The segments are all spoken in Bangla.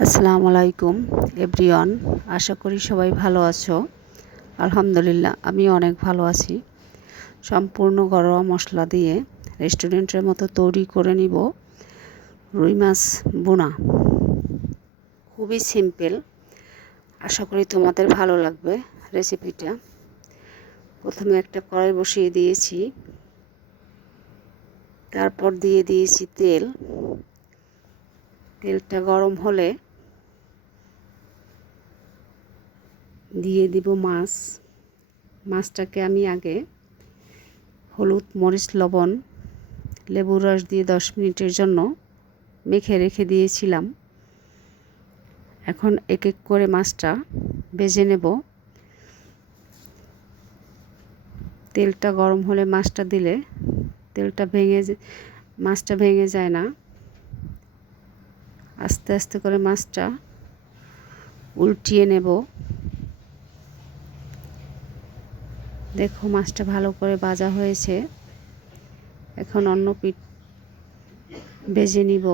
আসসালামু আলাইকুম এভরিওয়ান। আশা করি সবাই ভালো আছো। আলহামদুলিল্লাহ আমি অনেক ভালো আছি। সম্পূর্ণ ঘরোয়া মশলা দিয়ে রেস্টুরেন্টের মতো তৈরি করে নিব রুই মাছ বোনা। খুবই সিম্পল, আশা করি তোমাদের ভালো লাগবে রেসিপিটা। প্রথমে একটা কড়াই বসিয়ে দিয়েছি, তারপর দিয়ে দিয়েছি তেল। তেলটা গরম হলে দিয়ে দিব মাছটাকে আমি আগে হলুদ, মরিচ, লবণ, লেবুর রস দিয়ে 10 মিনিটের জন্য মেখে রেখে দিয়েছিলাম। এখন এক এক করে মাছটা ভেজে নেব। তেলটা গরম হলে মাছটা দিলে মাছটা ভেঙে যায় না। আস্তে আস্তে করে মাছটা উল্টিয়ে নেব। দেখো মাছটা ভালো করে ভাজা হয়েছে। এখন অন্য পিঠ ভেজে নিব।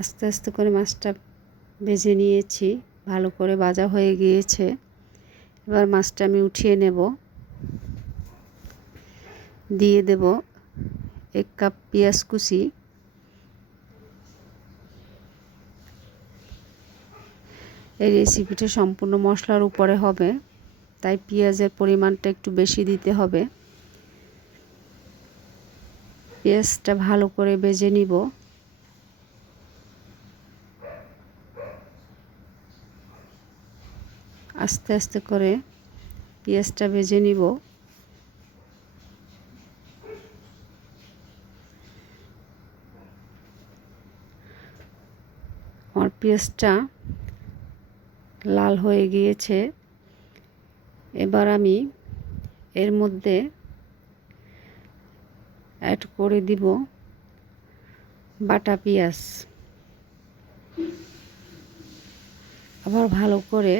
আস্তে আস্তে করে মাছটা ভেজে নিয়েছি, ভালো করে ভাজা হয়ে গিয়েছে। এবার মাছটা আমি উঠিয়ে নেব। দিয়ে দেব 1 কাপ পেঁয়াজ কুচি। এই রেসিপিটা সম্পূর্ণ মশলার উপরে হবে, তাই পেঁয়াজের পরিমাণটা একটু বেশি দিতে হবে। পেঁয়াজটা ভালো করে ভেজে নিব। আস্তে আস্তে করে পেঁয়াজটা ভেজে নিব। আমার পেঁয়াজটা লাল হয়ে গিয়েছে। এবার আমি এর মধ্যে অ্যাড করে দিব বাটা পেঁয়াজ। আবার ভালো করে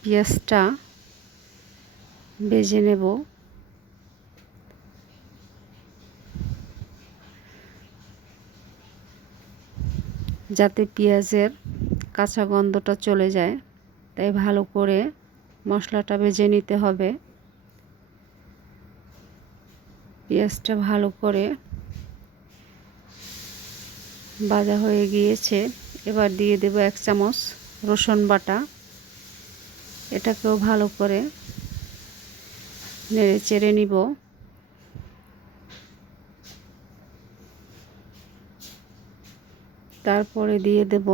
পেঁয়াজটা ভেজে নেব। যাতে পেঁয়াজের কাঁচা গন্ধটা চলে যায়, তাই ভালো করে মশলাটা ভেজে নিতে হবে। পেঁয়াজটা ভালো করে ভাজা হয়ে গিয়েছে। এবার দিয়ে দেব 1 চামচ রসুন বাটা। এটাকেও ভালো করে নেড়ে চেড়ে নিব। তারপরে দিয়ে দেব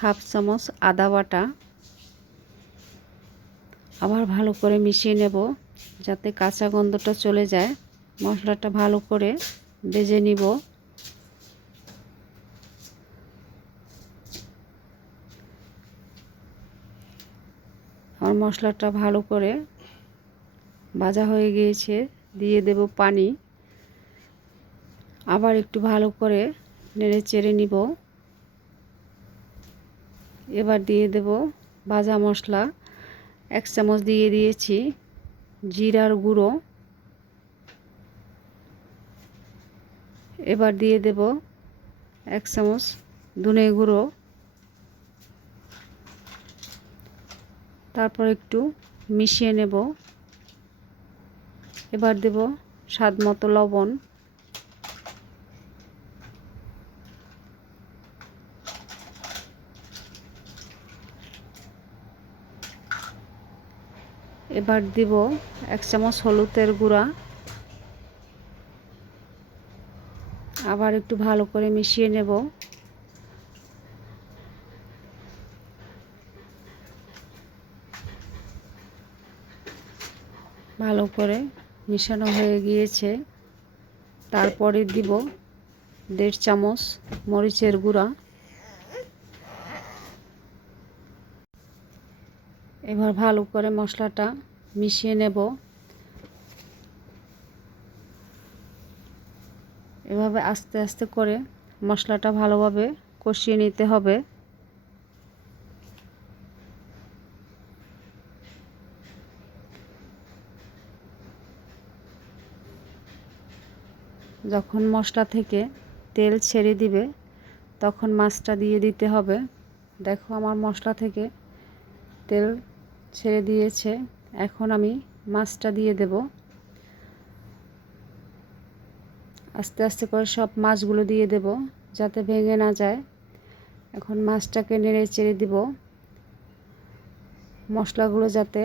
1/2 চামচ আদা বাটা। আবার ভালো করে মিশিয়ে নেব যাতে কাঁচা গন্ধটা চলে যায়। মশলাটা ভালো করে ভেজে নিব। আমার মশলাটা ভালো করে ভাজা হয়ে গিয়েছে। দিয়ে দেব পানি। আবার একটু ভালো করে নেড়ে চেড়ে নিব। এবার দিয়ে দেব ভাজা মশলা। 1 চামচ দিয়ে দিয়েছি জিরার গুঁড়ো। এবার দিয়ে দেব 1 চামচ ধনে গুঁড়ো। তারপর একটু মিশিয়ে নেব। এবার দেব স্বাদ মতো লবণ। এবার দিব 1 চামচ হলুদের গুঁড়া। আবার একটু ভালো করে মিশিয়ে নেব। ভালো করে মিশানো হয়ে গিয়েছে। তারপরে দিব 1.5 চামচ মরিচের গুঁড়া। এবার ভালো করে মশলাটা মিশিয়ে নেব। এভাবে আস্তে আস্তে করে মশলাটা ভালোভাবে কষিয়ে নিতে হবে। যখন মশলা থেকে তেল ছেড়ে দিবে তখন মাছটা দিয়ে দিতে হবে। দেখো আমার মশলা থেকে তেল ছেড়ে দিয়েছে, এখন আমি মাছটা দিয়ে দেব। আস্তে আস্তে করে সব মাছগুলো দিয়ে দেব যাতে ভেঙে না যায়। এখন মাছটাকে নেড়ে চেড়ে দিব, মশলাগুলো যাতে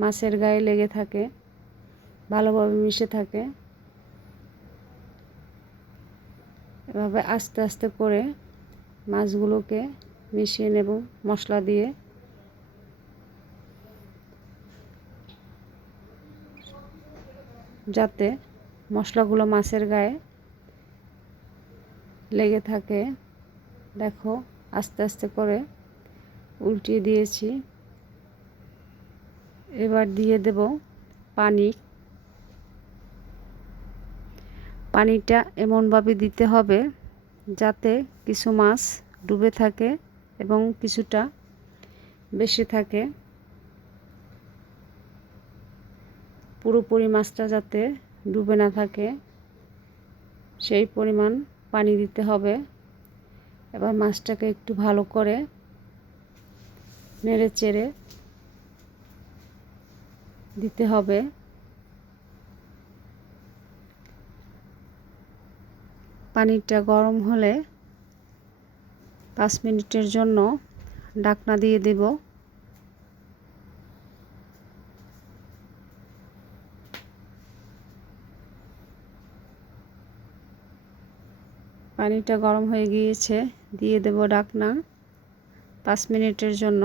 মাছের গায়ে লেগে থাকে, ভালোভাবে মিশে থাকে। এভাবে আস্তে আস্তে করে মাছগুলোকে মিশিয়ে নেব মশলা দিয়ে। যাতে মশলাগুলো মাছের গায়ে লেগে থাকে। দেখো আস্তে আস্তে করে উল্টিয়ে দিয়েছি। এবার দিয়ে দেব পানি। পানিটা এমনভাবে দিতে হবে যাতে কিছু মাছ ডুবে থাকে এবং কিছুটা বেশি থাকে। পুরোপুরি মাছটা যাতে ডুবে না থাকে সেই পরিমাণ পানি দিতে হবে। এবার মাছটাকে একটু ভালো করে নেড়ে চেড়ে দিতে হবে। পানিটা গরম হলে 5 মিনিটের জন্য ঢাকনা দিয়ে দেব। পানিটা গরম হয়ে গিয়েছে, দিয়ে দেব ঢাকনা 5 মিনিটের জন্য।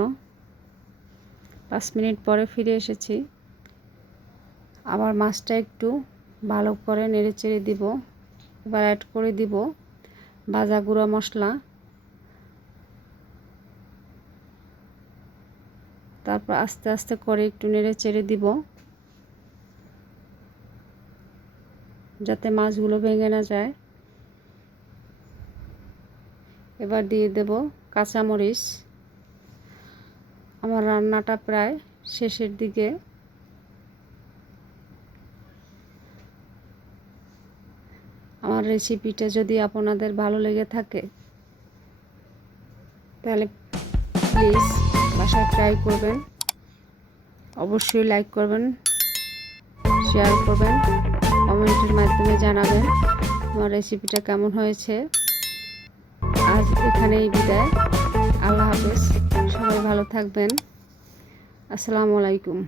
5 মিনিট পরে ফিরে এসেছি। আবার মাছটা একটু ভালো করে নেড়ে চেড়ে দিব। এবার অ্যাড করে দিব ভাজা গুঁড়া মশলা। তারপর আস্তে আস্তে করে একটু নেড়ে চেড়ে দিব যাতে মাছগুলো ভেঙে না যায়। এবার দিয়ে দেব কাঁচামরিচ। আমার রান্নাটা প্রায় শেষের দিকে। আমার রেসিপিটা যদি আপনাদের ভালো লেগে থাকে তাহলে প্লিজ বাসায় ট্রাই করবেন। অবশ্যই লাইক করবেন, শেয়ার করবেন, কমেন্টের মাধ্যমে জানাবেন আমার রেসিপিটা কেমন হয়েছে। আজ এখানেই বিদায়। আল্লাহ হাফেজ। সবাই ভালো থাকবেন। আসসালামু আলাইকুম।